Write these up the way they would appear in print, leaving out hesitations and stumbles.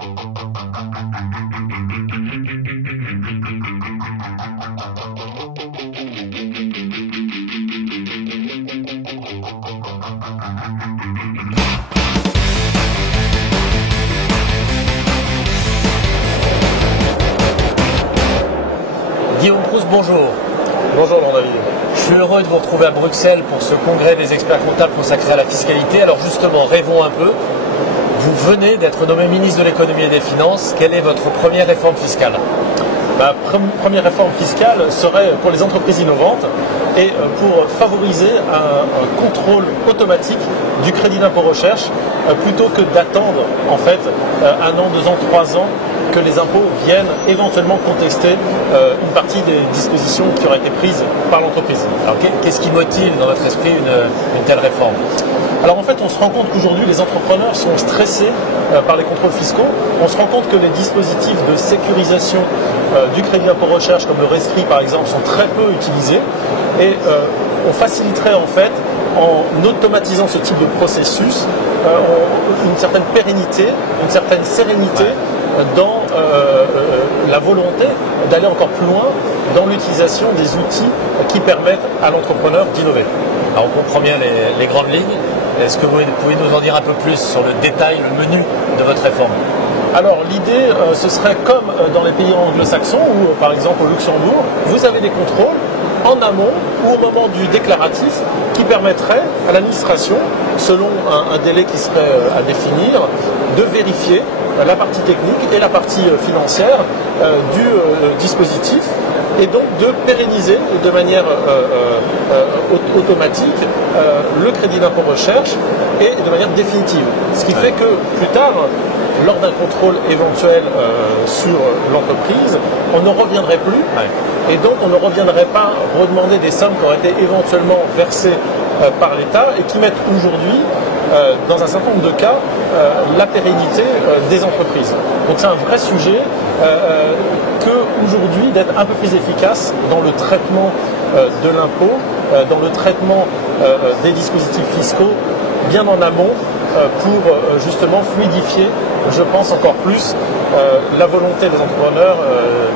Guillaume Proust, bonjour. Bonjour Jean-David. Je suis heureux de vous retrouver à Bruxelles pour ce congrès des experts comptables consacré à la fiscalité. Alors justement, rêvons un peu. Vous venez d'être nommé ministre de l'économie et des finances. Quelle est votre première réforme fiscale? Ma première réforme fiscale serait pour les entreprises innovantes et pour favoriser un contrôle automatique du crédit d'impôt recherche plutôt que d'attendre en fait 1 an, 2 ans, 3 ans que les impôts viennent éventuellement contester une partie des dispositions qui auraient été prises par l'entreprise. Alors qu'est-ce qui motive dans votre esprit une telle réforme? Alors en fait, on se rend compte qu'aujourd'hui, les entrepreneurs sont stressés par les contrôles fiscaux. On se rend compte que les dispositifs de sécurisation du crédit d'impôt recherche, comme le rescrit par exemple, sont très peu utilisés. Et on faciliterait en fait, en automatisant ce type de processus, une certaine pérennité, une certaine sérénité dans la volonté d'aller encore plus loin dans l'utilisation des outils qui permettent à l'entrepreneur d'innover. Alors on comprend bien les grandes lignes. Est-ce que vous pouvez nous en dire un peu plus sur le détail, le menu de votre réforme? Alors l'idée, ce serait comme dans les pays anglo-saxons ou par exemple au Luxembourg, vous avez des contrôles en amont ou au moment du déclaratif qui permettraient à l'administration, selon un délai qui serait à définir, de vérifier la partie technique et la partie financière du dispositif et donc de pérenniser de manière automatique le crédit d'impôt recherche et de manière définitive. Ce qui fait que plus tard, lors d'un contrôle éventuel sur l'entreprise, on ne reviendrait plus et donc on ne reviendrait pas redemander des sommes qui auraient été éventuellement versées par l'État et qui mettent aujourd'hui, dans un certain nombre de cas, la pérennité des entreprises. Donc c'est un vrai sujet qu'aujourd'hui d'être un peu plus efficace dans le traitement de l'impôt, dans le traitement des dispositifs fiscaux bien en amont pour justement fluidifier, je pense encore plus, la volonté des entrepreneurs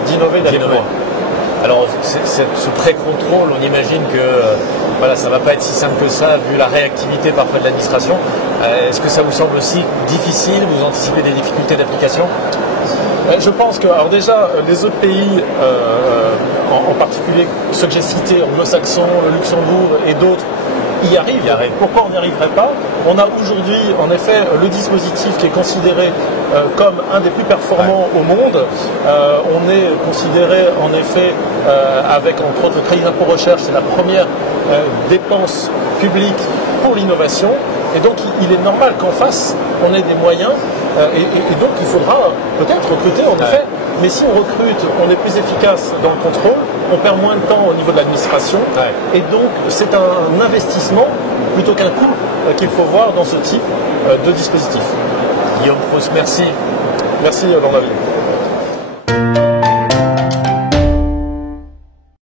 d'innover, d'aller plus loin. Alors ce pré-contrôle, on imagine que voilà, ça ne va pas être si simple que ça vu la réactivité parfois de l'administration. Est-ce que ça vous semble aussi difficile? Vous anticipez des difficultés d'application? Je pense que, alors déjà, les autres pays, en particulier ceux que j'ai cités, anglo-saxons, le Luxembourg et d'autres, y arrivent. Pourquoi on n'y arriverait pas? On a aujourd'hui, en effet, le dispositif qui est considéré comme un des plus performants au monde. On est considéré, en effet, avec entre autres le crédit d'impôt recherche, c'est la première dépense publique pour l'innovation. Et donc, il est normal qu'en face, on ait des moyens. Et donc, il faudra peut-être recruter, en effet. Mais si on recrute, on est plus efficace dans le contrôle, on perd moins de temps au niveau de l'administration. Et donc, c'est un investissement plutôt qu'un coût qu'il faut voir dans ce type de dispositif. Guillaume Proust, merci. Merci, Jean-David.